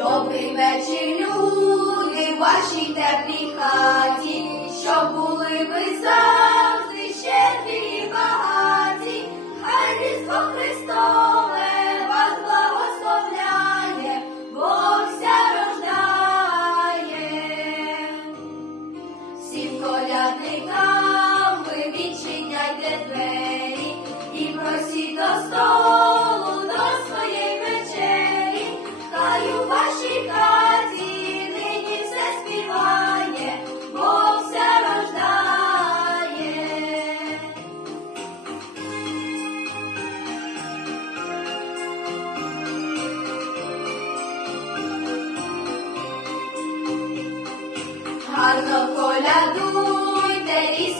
Добрий вечір, люди, в вашій теплій хаті, щоб були ви завжди щедрі і багаті, хай Різдво Христове вас благословляє, Бог рождає. Всім колядникам ви відчиняйте двері і просіть до столу Ardo con la adulteris